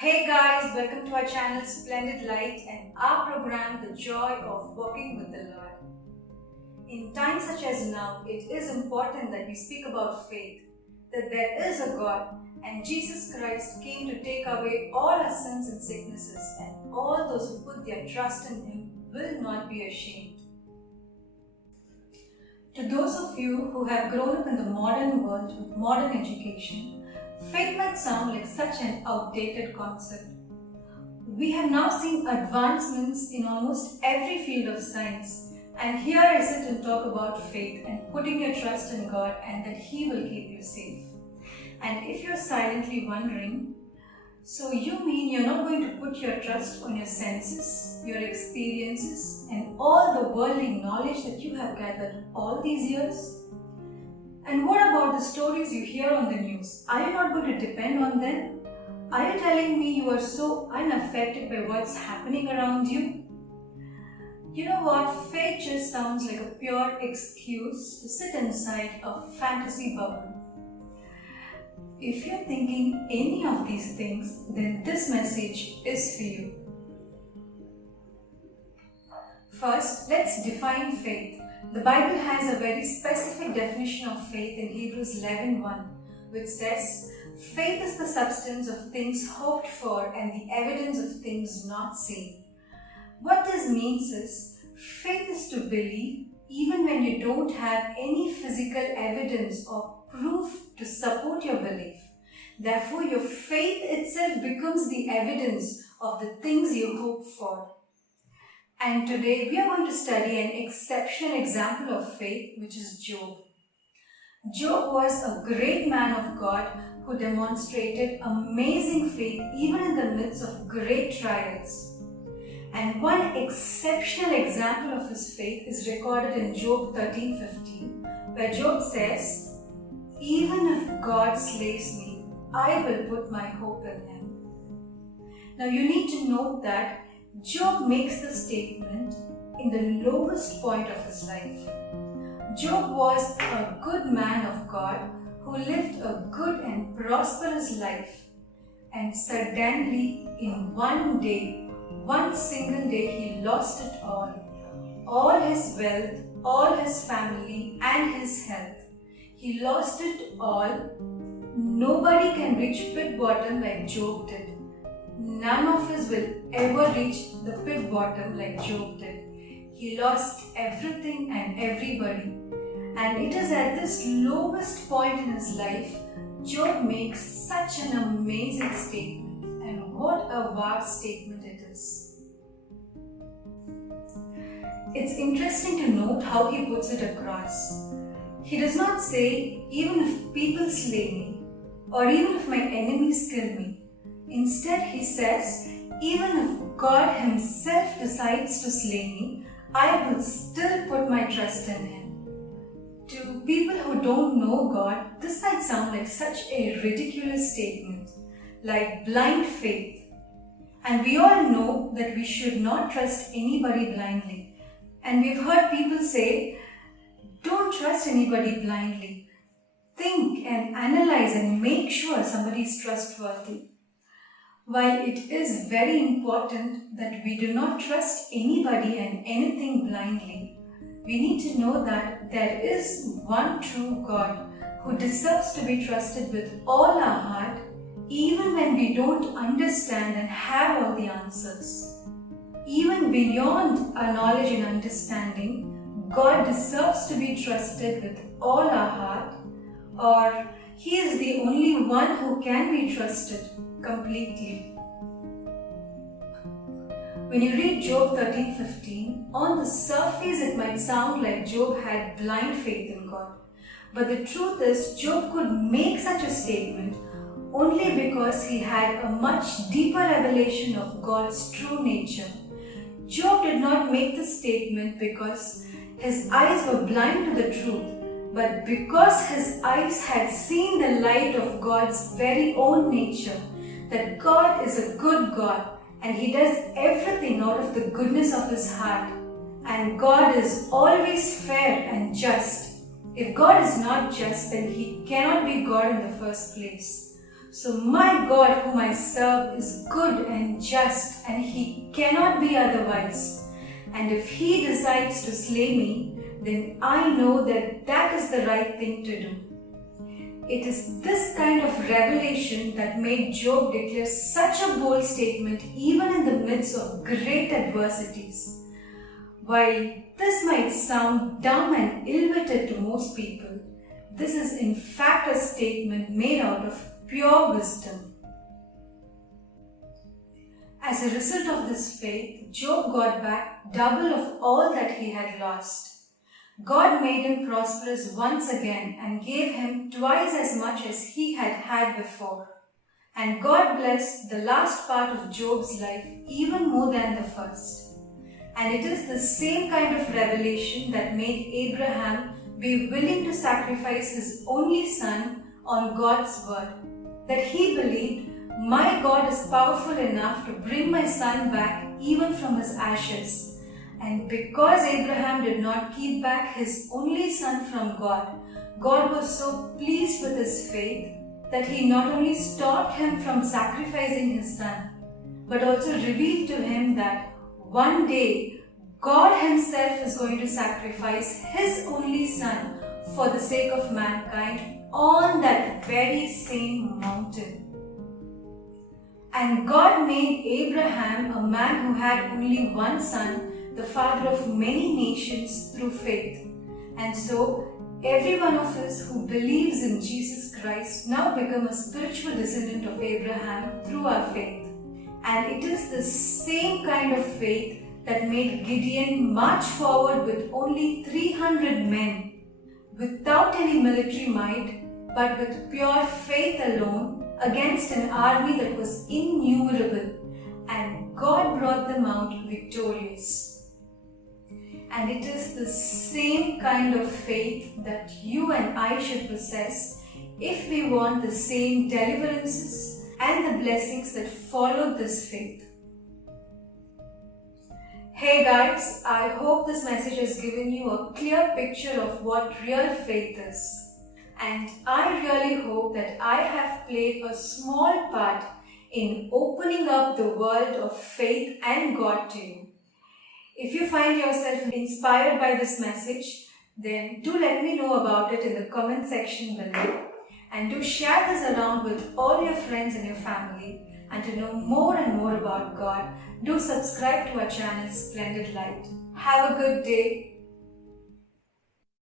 Hey guys, welcome to our channel Splendid Light and our program The Joy of Walking with the Lord. In times such as now, it is important that we speak about faith, that there is a God and Jesus Christ came to take away all our sins and sicknesses, and all those who put their trust in Him will not be ashamed. To those of you who have grown up in the modern world with modern education, faith might sound like such an outdated concept. We have now seen advancements in almost every field of science, and here I sit and talk about faith and putting your trust in God and that He will keep you safe. And if you're silently wondering, so you mean you're not going to put your trust on your senses, your experiences, and all the worldly knowledge that you have gathered all these years? And what about the stories you hear on the news? Are you not going to depend on them? Are you telling me you are so unaffected by what's happening around you? You know what? Faith just sounds like a pure excuse to sit inside a fantasy bubble. If you're thinking any of these things, then this message is for you. First, let's define faith. The Bible has a very specific definition of faith in Hebrews 11:1, which says, "Faith is the substance of things hoped for and the evidence of things not seen." What this means is, faith is to believe even when you don't have any physical evidence or proof to support your belief. Therefore, your faith itself becomes the evidence of the things you hope for. And today we are going to study an exceptional example of faith, which is Job. Job was a great man of God who demonstrated amazing faith even in the midst of great trials. And one exceptional example of his faith is recorded in Job 13:15, where Job says, "Even if God slays me, I will put my hope in Him." Now you need to note that Job makes this statement in the lowest point of his life. Job was a good man of God who lived a good and prosperous life, and suddenly in one day, one single day, he lost it all his wealth, all his family and his health. He lost it all. Nobody can reach pit bottom like Job did. None of us will ever reach the pit bottom like Job did. He lost everything and everybody. And it is at this lowest point in his life, Job makes such an amazing statement. And what a vast statement it is. It's interesting to note how he puts it across. He does not say, "Even if people slay me," or "even if my enemies kill me." Instead, he says, "Even if God Himself decides to slay me, I will still put my trust in Him." To people who don't know God, this might sound like such a ridiculous statement, like blind faith. And we all know that we should not trust anybody blindly. And we've heard people say, "Don't trust anybody blindly. Think and analyze and make sure somebody is trustworthy." While it is very important that we do not trust anybody and anything blindly, we need to know that there is one true God who deserves to be trusted with all our heart, even when we don't understand and have all the answers. Even beyond our knowledge and understanding, God deserves to be trusted with all our heart, or He is the only one who can be trusted completely. When you read Job 13:15, on the surface it might sound like Job had blind faith in God. But the truth is, Job could make such a statement only because he had a much deeper revelation of God's true nature. Job did not make this statement because his eyes were blind to the truth, but because his eyes had seen the light of God's very own nature, that God is a good God and He does everything out of the goodness of His heart, and God is always fair and just. If God is not just, then He cannot be God in the first place. So my God whom I serve is good and just, and he cannot be otherwise. And if he decides to slay me, then I know that that is the right thing to do. It is this kind of revelation that made Job declare such a bold statement even in the midst of great adversities. While this might sound dumb and ill-witted to most people, this is in fact a statement made out of pure wisdom. As a result of this faith, Job got back double of all that he had lost. God made him prosperous once again and gave him twice as much as he had had before. And God blessed the last part of Job's life even more than the first. And it is the same kind of revelation that made Abraham be willing to sacrifice his only son on God's word. That he believed, my God is powerful enough to bring my son back even from his ashes. And because Abraham did not keep back his only son from God, God was so pleased with his faith that he not only stopped him from sacrificing his son, but also revealed to him that one day God himself is going to sacrifice his only son for the sake of mankind on that very same mountain. And God made Abraham a man who had only one son, the father of many nations, through faith. And so every one of us who believes in Jesus Christ now become a spiritual descendant of Abraham through our faith. And it is the same kind of faith that made Gideon march forward with only 300 men, without any military might, but with pure faith alone, against an army that was innumerable, and God brought them out victorious. And it is the same kind of faith that you and I should possess if we want the same deliverances and the blessings that follow this faith. Hey guys, I hope this message has given you a clear picture of what real faith is. And I really hope that I have played a small part in opening up the world of faith and God to you. If you find yourself inspired by this message, then do let me know about it in the comment section below. And do share this around with all your friends and your family. And to know more and more about God, do subscribe to our channel Splendid Light. Have a good day.